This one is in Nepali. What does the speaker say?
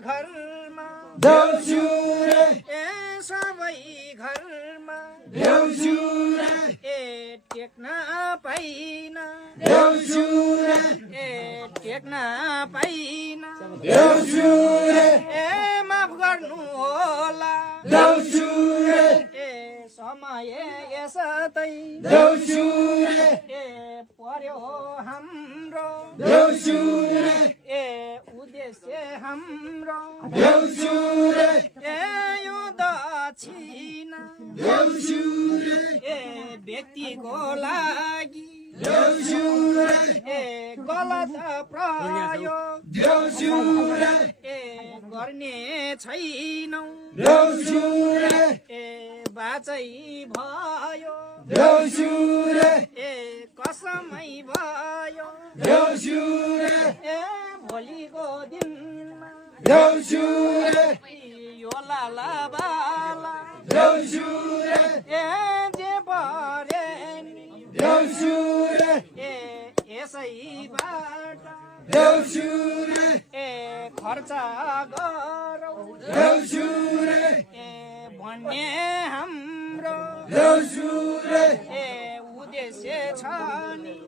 घरमा देउछु रे ए सबै घरमा देउछु रे ए टेक्न पाइन देउछु रे ए टेक्न पाइन देउछु रे ए माफ गर्नु होला देउछु रे ए समय यसतै देउछु रे ए पर्यो हाम्रो देउछु रे ए उद्देश्य हाम्रो देउछु रे ए यो दक्षिणा देउछु रे ए व्यक्तिको लागि देउछु रे ए गलत प्रयोग देउछु रे ए गर्ने छैनौ देउछु रे ए बाचै भयो देउछु रे ए कसमै भयो देउछु रे ए भोलिको दिनमा देउछु रे यो लाला बाला देउछु रे ए जे परे नि देउछु रे ए यसैबाट देउछु रे ए खर्च गरौ देउछु रे ए भन्ने हाम्रो देउछु रे ए उद्देश्य छ नि